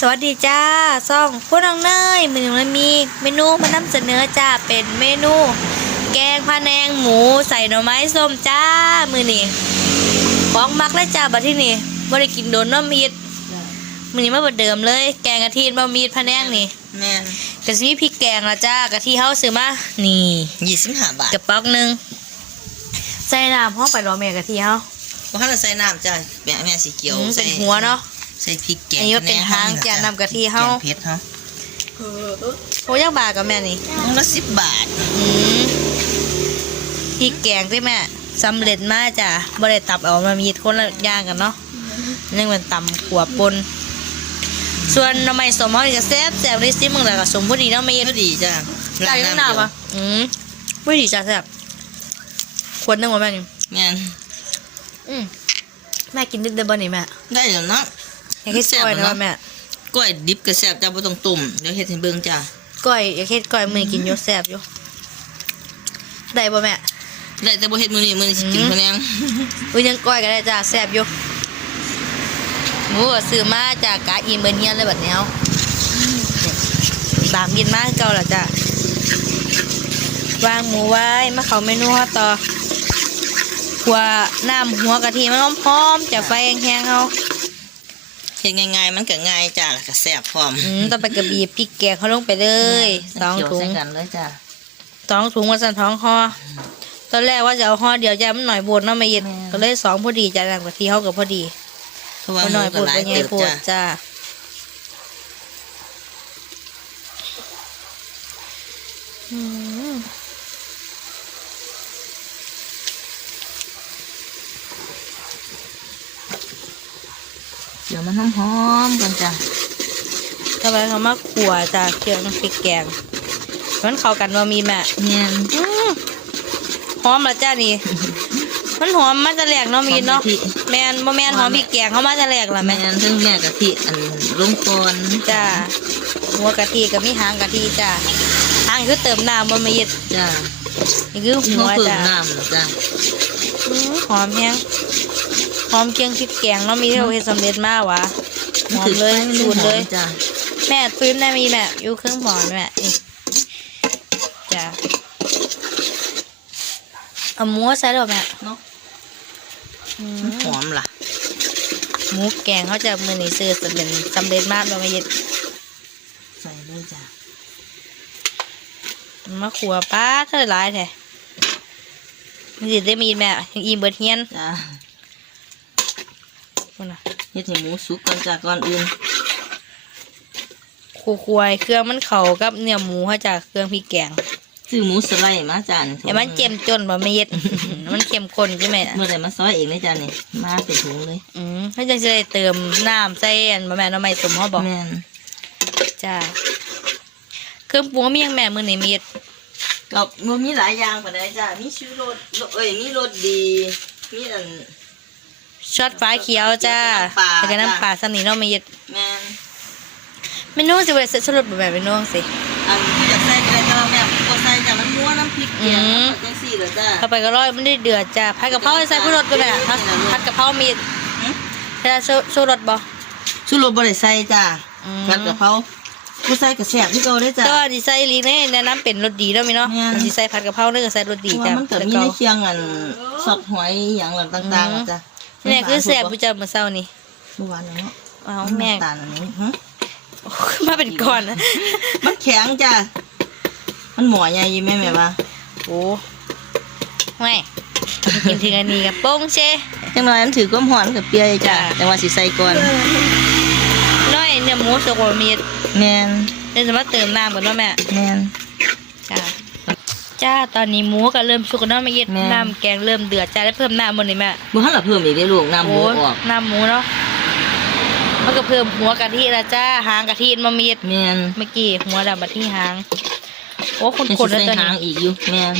สวัสดีจ้าซ่องพวกน้องเนยมือหนึ่งแล้วมีเมนูมานำเสนอจ้าเป็นเมนู แกงพะแนงหมูใส่หน่อไม้ส้มจ้ามือนี่ของมักแล้วจ้าบัดที่นี่บ่ได้กินโดนเน้ำมีดมือนี้มาบดเดิมเลย แกงกะทิบะมีดพะแนงนี่แม่นกะซิมีพริกแกงละจ้ากะทิเฮาซื้อมานี่ยี่สิบห้าบาทกระป๋องหนึงใส่น้ำห้องไปรอแม่กะทิเฮาเพราะถ้าเราใส่น้ำจ้ะแม่แม่สีเขียวอืมใส่เป็นหัวเนาะ ใส่พริกแกงอันนี้ว่าเป็นหางจ้ะน้ำกะทิเฮา แกงเผ็ดเฮาโหยักบาทกับแม่นี่อันละสิบบาท อืมพริกแกงที่แม่สำเร็จมากจ้ะบ่ได้ตับเอามามีคนละอย่างกันเนาะนี่มันตำขัวปน ส่วนหน้ำไม้สมเขานี่ก็แซ่บแซ่บเลยซิมึงแล้วก็สมพอดีเนาะไม่เย็น ก็ดีจ้ะจ่ายยังหนาวอะอืมพอดีจ้ะแซ่บควรนึงว่าแม่นี่แม่นอืมแม่กินนิดเดียวบ่นี่แม่ ได้แล้วเนาะ อยากเฮ็ดก้อยนะว่าแม่กล้วยดิบก็แซ่บจ้ะบ่ต้องตุ่มเดี๋ยวเฮ็ดให้เบิ่งจ้ะก้อยอยากเฮ็ดก้อยมื้อนี้กินอยู่แซ่บอยู่ได้บ่แม่ได้แต่บ่เฮ็ดมื้อนี้มื้อนี้สิกินอืมพะแนงอุ้ยยังก้อยก็ได้จ้าแซ่บอยู่หมูก็ซื้อมาจากกาอีเมอร์เนียนเลยแบบนี้เอาตามกินมากเก่าละจ้าวางหมูไว้มาเขาเมนูฮอต่อขัวน้ำหัวกะทิมันหอมๆจากไฟแห้งๆเอาเฮ็ดง่ายๆมันก็ง่ายจ้ะแล้วก็แซ่บพร้อมอืมต้องไปกระบีบพริกแกงเขาลงไปเลยสองเคี่ยวถุงใส่กันเลยจ้ะสองถุงว่าสันท้องห่อตอนแรกว่าจะเอาห่อเดียวจะมันหน่อยบดเนาะไม่เย็นก็เลยสองพอดีจ้ะน้ำกะทิเขากับพอดีเพราะว่าเอาหหมูน่อยก็ปวดหลาไปยไงเติบปวดจ้ะจ้าอืม เดี๋ยวมันหอมๆกันจ้ะทำไมเขามาขัวจ้าเครื่องพริกแกงมันเข้ากันว่ามีแม่แม่นอืมหอมละจ้านี่ มันหอมมาจะแหลกเนาะมีเนาะหอมกะทิแมนบ่แมนหอมพริกแกงเขามาจะแหลกละแม่แม่นซึ่งแม่กะทิอันลงก่อนจ้าหัวกะทิกับมีหางกะทิจ้าหางคือเติมน้ำมันมาเย็ดจ้ะนี่คือที่หัเขาวเพิ่มจ้าน้ำนะจ้ะอืมหอมแฮงห อมเคียงพริกแกงเนาะมีที่เราเฮ็ดสำเร็จมากวะหอมเลยมันสูตรเลยจ้ะแม่ฟื้นได้มีแม่อยู่เครื่องหมอนแม่นี่จ้ะเอาหมูใส่หรอแม่เนาะอืมมันหอมล่ะหมูแกงเขาจะมือนี่ซื้อสำเร็จสำเร็จมากเราไม่เย็ดใส่เลยจ้ะมาขัวป้าเท่าไรแท้มันสิได้มีแม่ยังอีเบิดเฮียนจ้ะ พุ่นน่ะเฮ็ดให้หมูสุกก่อนจ้ะก่อนอื่นคูควายเครื่องมันเข้ากับเนื้อหมูเขาจากเครื่องพริกแกงซื้อหมูสไลด์มาจ้ะนี่แต่มันเจ็มจนบ่ไม่เย็ด มันเข้มข้นใช่ไหมเมื่อไหร่มาซอยเองเลยจ้ะนี่มาเป็นถุงเลย อืมเขาจะได้เติมน้ำใส่อันบะแม่นเอาไม่สมเขาบอกแม่นจ้าเครื่องปรุงก็มีอย่างแม่มือนี่มีดกับมันมีหลายอย่างปานใดจ้ะมีชูรสเอ้ยมีรสดีมีอัน ช็อตฟ้าเขียวจ้าน้ำปลาแล้วก็น้ำปลาสำนีเนาะมีดแม่นเมนูสิเวสสรุปแบบเมนูสิอันอยากใส่ก็ได้แต่ว่าแม่บ่ใส่จ้ะมันมัวน้ำพริกเกียอืมจังซี่เหรอจ้ะเข้าไปก็ร้อยมันได้เดือดจ้าผัดกะเพราใส่ผู้รสก็ได้ผัดผัดกะเพรามีดหึใส่โซโซรสบ่ชูรสบ่ได้ใส่จ้ะอืมผัดกะเพราบ่ใส่ก็แซ่บคือเก่าเด้จ้ะก็ดีใส่ลีนี่แนะนำเป็นรสดีเนาะมีเนาะแม่นดีใส่ผัดกะเพราเนื้อใส่รสดีเพราะจ้าว่ามันก็มีในเคียงอันสดหอยอหย่างหลังต่างๆอะจ้ะ นี่คือแซ่บผู้จ้าเมื่อเช้านี่เมื่อวานเนาะเอาแม่น้ำตาลอันนี้ฮะมาเป็นก้อนนะมันแข็งจ้ะมันหมอใหญ่อยี่แม่แม่ว่าโอ้ไม่กินถึงอันนี้กับโป้งเชจังหน่อยมันถือก้มหอนกับเปียอยู่จ้ะจ้ะแต่ว่าสิใส่ก่อนน้อยเนี่ยหมูสกวมีดแม่นเดี๋ยวจะมาเติมน้ำก่อนเนาะแม่แม่นจ้า จ้าตอนนี้หมูก็เริ่มสุกแล้วเนาะแม่เย็ดแม่ น้ำแกงเริ่มเดือดจ้าได้เพิ่มน้ำบนนี้แม่บ่ทันละเพิ่มอีกเด้อลูกน้ำหมูโอ้ออกน้ำหมูเนาะมันก็เพิ่มหัวกะทิละจ้าหางกะทิมามีดแม่นเมื่อกี้หัวดำมาที่หางโอ้คนยังคสินแล้วใส่ตัวหางนี้อีกอยู่แม่น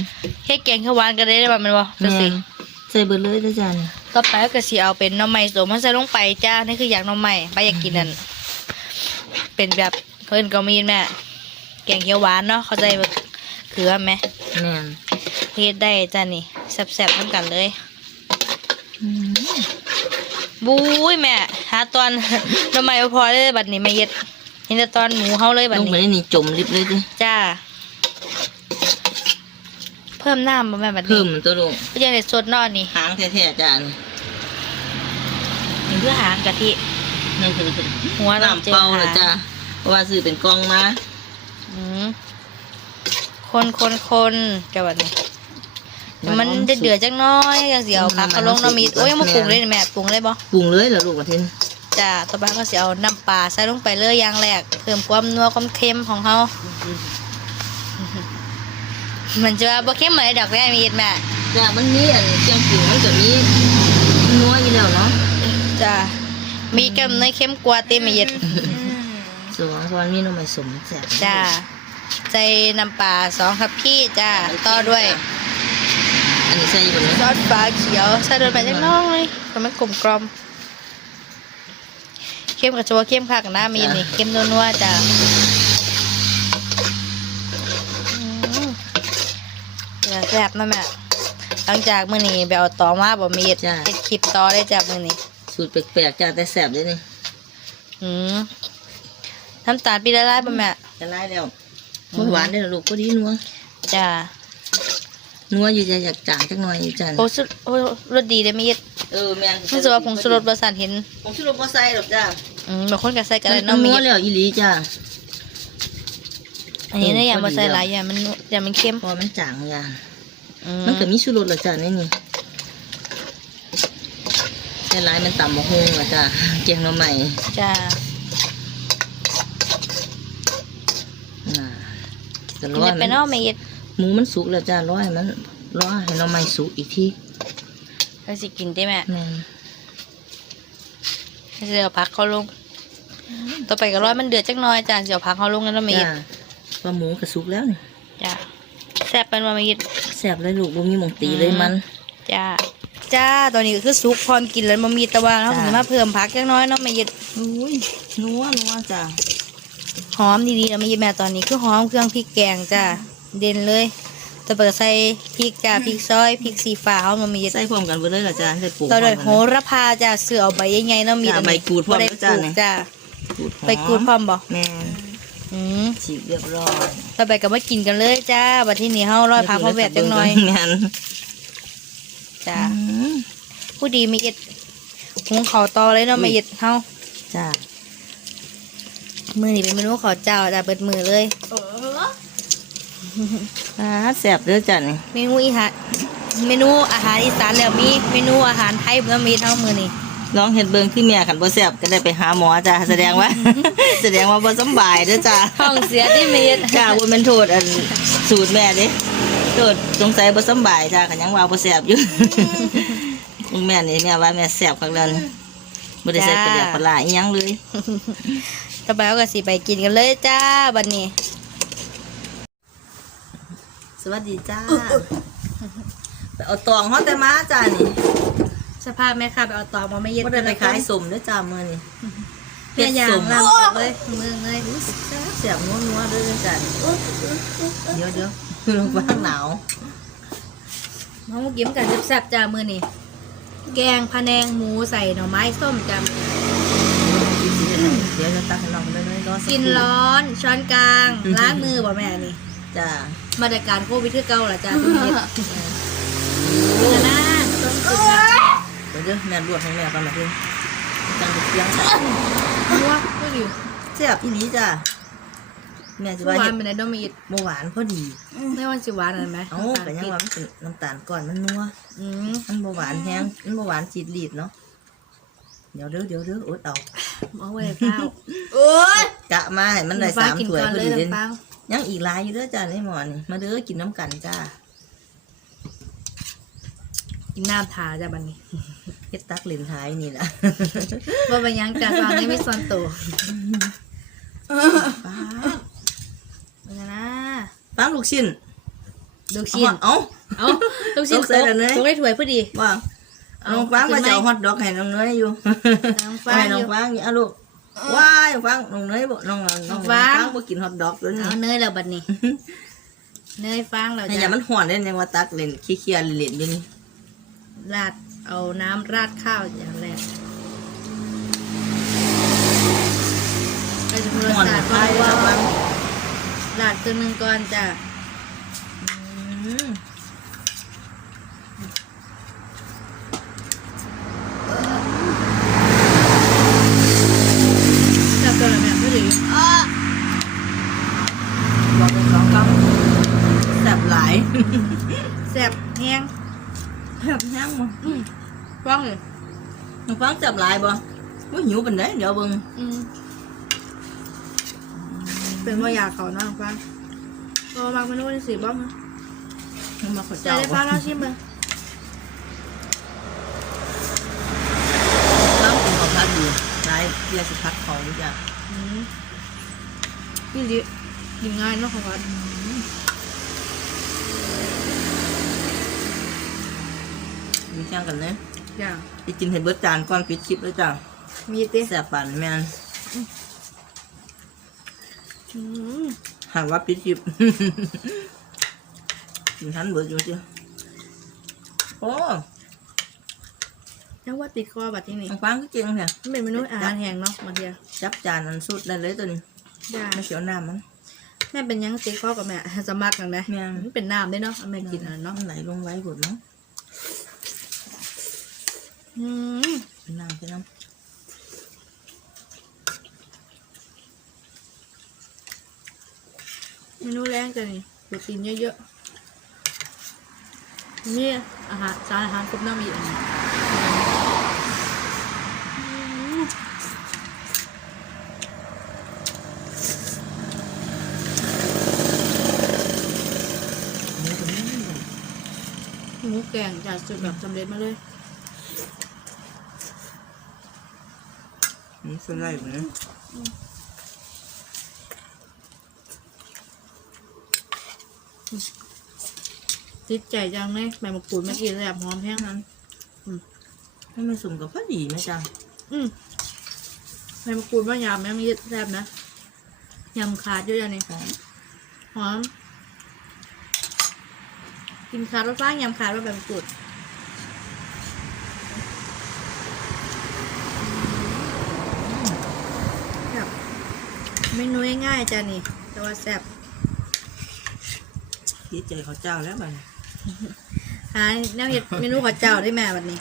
แค่แกงข้าวหวานก็ได้ได้แบบมันบ่จัแม่งสินใส่เบิดเลยเด้อจ้ะนี่ต่อไปก็สิเอาเป็นหน้ำไม้สมมันใส่ลงไปจ้านี่คืออย่างหน้ำไม้ไปอยากกินนั่นเป็นแบบเพิ่นก็มีแม่แกงเขียวหวานเนาะเข้าใจแบ บเขือไหมแม่นเฮ็ดได้จ้านี่แซ่บๆทั้งกันเลยอืมบุ้ยแม่หาตอนหน้ำไม้บ่พอเลยบัดนี้มาเย็ดเห็นแต่ตอนหมูเฮาเลยบัดลงไปนี้ในนี่จมลิบเลยดิจ้า เพิ่มน้ำบ่แม่บัดเพิ่นี้มมันตัวลงก็ยังได้สดเนอนนี่หางแท้ๆจ้านี่นี่คือหางกะทินั่นคือหัวเราน้ำเปล่าเลยจ้าเพราะว่าซื้อเป็นกล่องมาอืม คนคนคนจะบัดนี้มันจะเดือดจังน้อยจังสิเอาผักเขาลงน้ำมีโอ้ยยังมาปรุงเลยนี่แม่ปรุงเลยบ่ปรุงเลยเหรอลูกกระเทนจ้าต่อไปก็สิเอาน้ำปลาใส่ลงไปเลยอย่างแรกเพิ่มความนัวความเค็มของเขามันจะว่าบ่เค็มเหมือนดอกแม่มีดแม่จ้ามันมีอันเชียงผิวมันก็มีนัวอยู่แล้วเนาะจ้ามีกำเนยเค็มกว่าเต็มมีดส่วนส่วนมีน้ำมันสมแซ่บจ้า ใส่น้ำปลาสองครับพี่จ้าต่อด้วยอันนี้ใส่อยู่บนนี้ซอสฟ้าเขียวใส่ลงไปจังน้อยก็มันกลมกลอมเข้มกับจัวเข้มคักนะมีดนี่เข้มนัวๆจ้าอืมเดี๋ยวแซ่บนะแม่หลังจากมื้อนี้ไปเอาต่อมาบ่มีดเฮ็ดคลิปต่อได้จ้ามื้อนี้สูตรแปลกๆจ้าแต่แซ่บเลยนี่อืมน้ำตาลปีละลายบ่แม่จะไล่แล้ว มันหวานได้อลูกก็ดีนัวจ้านัวอยู่จะอยากจางจักหน่อยอยู่จ้าโอ้สุดโอ้รสดีเลยมีดเออแม่นมันจะว่าผงชูรสบ่สันเห็นผงชูรสบ่ใส่หรอกจ้าอืมบางคนก็ใส่ก็ได้มัเนาะนมีนัวดแล้วอีหลีจ้า อันนี้เนี่ยเอออย่ามาใส่พอดีแล้วหลายอย่างมันอย่ามันเข้มพอมันจางยาอืมมันก็มีชูรสละจ้าในนี่แต่หลายมันต่ำบ่ฮงละจ้าแกงหน่อไม้จ้า น่ะ ก็กินร้อได้ยไปมันเนาะมีดหมูมันสุกแล้วจ้าร้อยมันร้อยให้หน่อไม้สุกอีกทีเราสิกินได้แม่แม่นเราสิเอาผักเขาลง ต่อไปก็ร้อยมันเดือดจักหน่อยจ้าสิเอาผักเขาลงแล้วเนาะมีดจ้าว่าหมูก็สุกแล้วนี่จ้าแซ่บเป็นว่ามีดแซ่บเลยลูกบ่มีหมองตีเลยมันจ้าจ้า ตอนนี้ก็คือซุกพร้อมกินแล้วมันมีแตะวันเนาะจ้าถึงมาเพิ่มผักจักหน้อยเนาะมีดอุ้ยนัวนัวจ้า หอมดีๆแล้วมีดแม่ตอนนี้คือหอมเครื่องพริกแกงจ้าเด่นเลยต่อไปก็ใส่พริกจ้าพริกซอยพริกสีฟ้าเอามามีดใส่พร้อมกันเบิดเลยล่ะจ้าใส่ปลูกต่อด้วยพโหร้อมกันระพาจ้าเสือเอาใบใหญ่ๆเนาะมีจ้ะใบกูดพร้อมบ่ได้แล้วจ้ะปลูกนี่จ้ากูดหอมไปกูดพร้อมบ่แม่นอืมฉีกเรียบร้อยต่อไปก็มากินกันเลยจ้าบัดที่นี่เฮาร้อยผักพอแวดจังหน่อยแม่นจ้าอืมผู้ดีมีเอ็ดหุงข้าวต่อเลยเนาะมีเอ็ดเฮาจ้า มื้อนี้เป็นเมนูข้าวเจ้าจ้าเปิดมือเลยอ่าแซ่บเด้อจ้านี่เมนูอีหารเมนูอาหารอีสานแล้วมีเมนูอาหารไทยเมื่อมีเท่ามือนี่ลองเฮ็ดเบิ่งคือแม่คันบ่แซ่บก็ได้ไปหาหมอจ้าแสดงว่า แสดงว่าบ่สำบายเด้อจ้าห้องเสียที่มีดจ้าบ่แม่นโทษอันสูตรแม่เด้โทษสงสัยบ่สำบายจ้าก็ยังว่าบ่แซ่บอยู่คุณแม่นี่แม่ว่าแม่แซ่บคักแล้วนี่บ่ได้ใส่ปลาแดกปลาร้าอีหยังเลย ต่อไปเราก็สิไปกินกันเลยจ้าบัดนี้ สวัสดีจ้าไปเอาตองเฮาแต่มาจ้านี่สภาพแม่ค่ะไปเอาต่อมาไม่เย็ดบ่ได้ไปขายสมเด้อจ้ามื้อนี้เพียยางเฮ็ดสมลำออกเลยมือเลยแซ่บนัวๆเด้อจ้าเดี๋ยวเดี๋ยวลงฟ้าหนาวน้องกิ้มกันแซ่บๆจ้ามือนี่แกงพะแนงหมูใส่หน่อไม้ส้มจ้า เดี๋ยวจะตักให้น้องเลยเลยรอสักินครู่ร้อน ช้อนกลาง ล้างมือบ่แม่นี่ จ้ามาตรการโควิดคือเก่าล่ะจ้าทุกเม็ดเดี๋ยวนะต้นสุดนะเดี๋ยวเดี๋ยวแม่ลวกให้แม่ก่อนนะเพื่อนจังเสียงใส่มัวก็อยู่แซ่บอีหลีจ้าแม่จะหว่าวาเห็นดเป็นไงต้องมีดบ่หวานพอดีไม่ว่าสิหวานอะไรไหมเอ้าแต่ยังว่ามันเป็นน้ำตาลก่อนมันนัวอืมมันบ่หวานแห้งมันบ่หวานจีดลีดเนาะ เดี๋ยวเด้อเดี๋ยวเด้ออดเอาเอาไว้เปล่าโอ้ยกะมาให้มันได้สามกินถ้วยก่อนพอเลยดีเด่นน้ำเปล่ายังอีกหลายอยู่เด้อจ้าในหมอนี่มาเด้อกินน้ำกันจ้ากินน้ำทาจ้ะบันนี้เฮ็ดตักเล่นท้ายนี่ล่ะว่าไปยังจ้ะตอนนี้ไม่ส่วนตัวป้าเป็นไงนะป้าลูกชิ้นลูกชิ้นเอ้าเอาลูกชิ้นต้องใส่แล้วเนยตกได้ถ้วยพอดีว่าเอา น้องฟังขึ้มานไหมจะเอาฮอตดอกให้น้องเนยอยู่น้องฟ้าให้อน้องยู่ฟังนี่อะลูกว้ายน้องฟังน้องเนยบ่น้องน้องน้น้อองงฟัฟังงบ่กินฮอตดอกตัวนี้เอาเนยแล้วบัดนี้เนยฟางแล้วให้จ้ะอย่ามันห่อนเล่นยังว่าตักเล่นขี้เคียเล่นๆอยู่นี่ราดเอาน้ำราดข้าวอย่างแรกรสม่วนชาติไทยว่าแล้วมันลาดตัวหนึ่งก่อนจ้ะ อืม จับตัวละแม่พอดี บอกเป็นสองคำแซ่บหลาย แซ่บแห้ง แซ่บแห้งมั้ง อืมฟังเลย น้องฟังแซ่บหลายบ่ว่าหิวเป็นไดเดี๋ยวเบิ่งอืมเป็นว่าอยากเขานั่งฟังก็มากเมนูในสีบ้างนะมันมาขอใจเจ้าได้บ่ฟ้าเราชิมเลยน้ำกินของพัดอยู่หลายเบียร์สิพัดของอยู่จ้ะอืมนี่ดิกินง่ายเนาะของวัดมีแข่งกันเลย อย่างไปกินให้เบิดจานก่อนปิดคลิปเลยจ้ะมีติแซ่บปานแม่นอืมหากว่าปิดคลิป กินทันเบิดอยู่จ้ะโอ้แล้วว่าติดคอบัดที่นี่น้องฟังก็เก่งแท้มันเป็นเมนูอาหารแห้งเนาะบางทีจับจานนั้นสุดได้เลยตัวนี้ย่าไม่เสียวน้ำมันแม่เป็นยังติดคอกับแม่สมัครกันนะแม่นมันเป็นน้ำได้เนาะเอาแม่กินอันนั้นเนาะมันไหลลงไว้หมดเนาะ อืมเป็นน้ำเป็นน้เมนูแรงจังนี่โปรตีนเยอะๆ นี่อาหารสารอาหารครบน้ำอีกอันนี้อืมำนี่ตัวนี้หมูแกงจากสูตรแบบสำเร็จมาเลย นี่สไลด์มันติดใจจังเลยใบมะกรูดเมื่อกี้แซ่บหอมแห้งนั้นให้มันสุ่มกับพอดีนะจ๊ะอืมใบมะกรูดว่ายำแม่มีแซ่บนะยำขาดเยอะจังนี่หอมหอม กินขาดว่าฟ้างยำขาดว่าใบมะกรูดแบบ เมนูง่ายๆจ้ะนี่ แต่ว่าแซ่บดีใจเขาเจ้าแล้วมันหาแนวเห็ดเมนูข้าวเจ้าได้แม่แบบนี้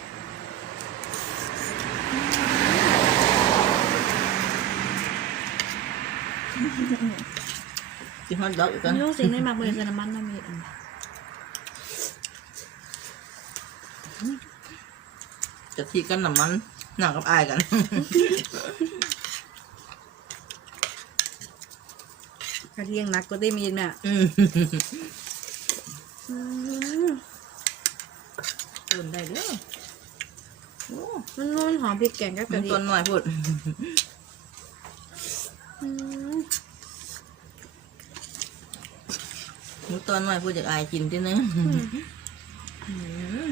กินฮอตดอกอีกเมกันนูสิ่งได้มากเลยคือน้ำมันน้ำมีอันจะทีกันน้ำมันหนักกับอายกัน กระเทียงนักก็ได้มีแม่อืมอืมต้นได้เด้อโอ้มันนุ่นหอมพริกแกงกับกมัระนเทียต้มนหน่อยพูดอืมหมูต้นหน่อยพูดจากอายกินที่นึงอืม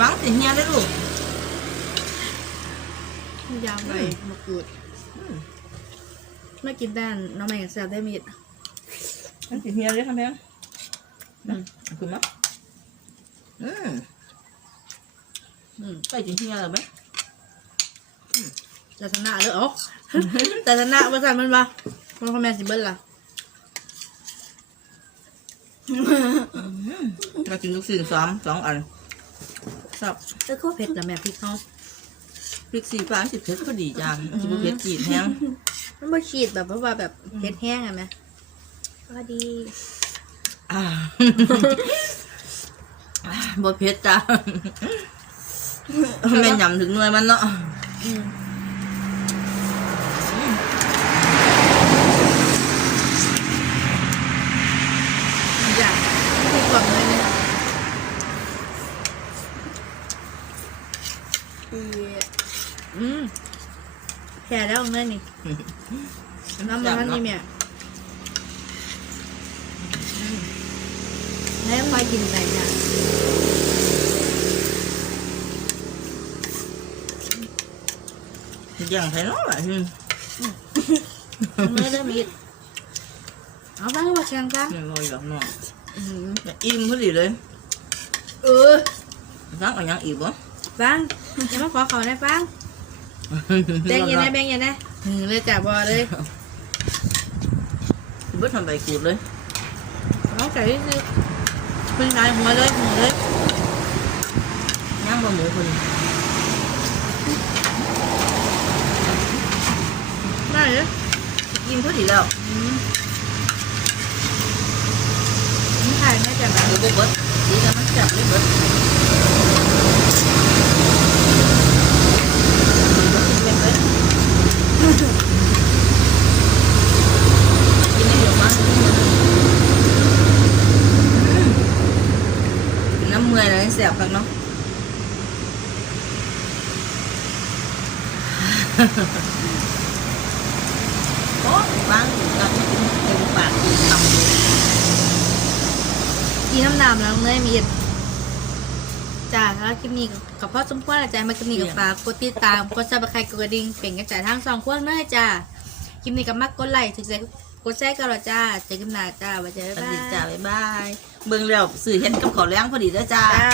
ฟังสิเฮียได้ลูก ยาวไปมะกรูดอืมไม่กินด้านน้องแม่แซ่บได้มีดฟังสิเฮียได้ทำไมอืมคุณมั้อืมอืมไปกินเฮียเลยไหมแต่ชนะเลยอ๋อแต่ชนะประสานมันปะมันคอมเมนต์สิเบิ้ลล่ะมากินลูกศิษย์สองสองอันครับเออก็เผ็ดแต่แม่พริกเขา พริกสีฟ้าสิเผ็ดพอดีจังสิบเผ็ดจีดแห้งมันบ่ฉีดแบบว่าว่าแบบเผ็ดแห้งอะแม่พอดีอ่าบ่เผ็ดจ้าแม่นยำถึงหน่วยมันเนาะ อืมอยากมีกล่องเลยเนี่ยอืม แค่แล้วเงินนี่น้ำมันนี่แม่แล้วมากินอะไรจ้ะอย่างไทยเนาะแบบนี้เมื่อเริ่มมีดเอาฟังว่าแข่งกันเนี่ยลอยแบบเนาะอื้อหือเนี่ยอิ่มพอดีเลยเออซักเอาหยังอีกบ่ฟังอย่ามาขอเขาได้ฟัง แบงยังไงแบงยังไงหือเลยจ้ะบอเลยเบิดทำใบกูดเลยน้องไก่ที่ซื้อคุณนายหัวเลยหัวเลยย่างบะหมูคนได้เลยกินพอดีแล้วอืมนี่ถ่ายน่าจะแบบหมูบเบิดดีกันมันจับเลยเบิดกิ นไม่หมดมั้งน้ำเมื่อยแล้วแสบคักเนาะโอ้ฟังกับเต็มปากคำกินน้ำน้ำแล้วเนยมีด จ้าแล้วคลิปนี้กับพ่อสมควรอาจารย์มาคลิปนี้กับฝากกดติดตามกดซับสไครต์กดกระดิ่งเป็นกระจายทางสองพวกเนยจ้าคลิปนี้กับมักกดไลค์ถึงใจกดแชร์กันหรอจ้าเจอกันหน้าจ้าไว้เจอสกันวัสบ๊ายดีจ้าบายบ๊ายบายเบิ่งแล้วสื่อเห็นกับขอแรงพอดีเด้อจ้า จ้า